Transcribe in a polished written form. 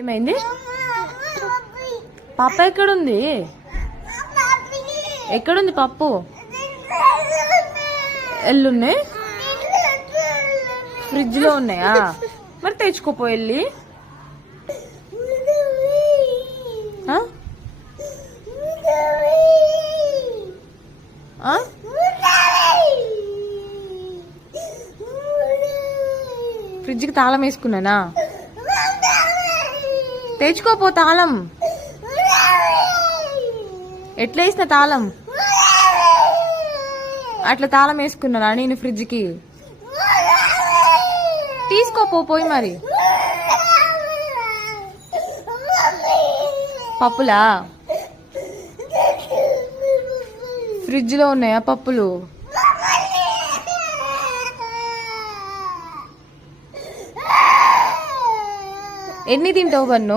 ఏమైంది? పప్పు ఎక్కడుంది? ఎక్కడుంది పప్పు? ఎల్లున్నాయి, ఫ్రిడ్జ్ లో ఉన్నాయా? మరి తెచ్చుకోపో వెళ్ళి. ఫ్రిడ్జ్కి తాళం వేసుకున్నానా? తెచ్చుకోపో తాళం. ఎట్లా వేసిన తాళం? అట్లా తాళం వేసుకున్నానా నేను ఫ్రిడ్జ్కి? తీసుకోపోయి మరి. పప్పులా? ఫ్రిడ్జ్ లో ఉన్నాయా పప్పులు? ఎన్ని తింటావు బన్ను?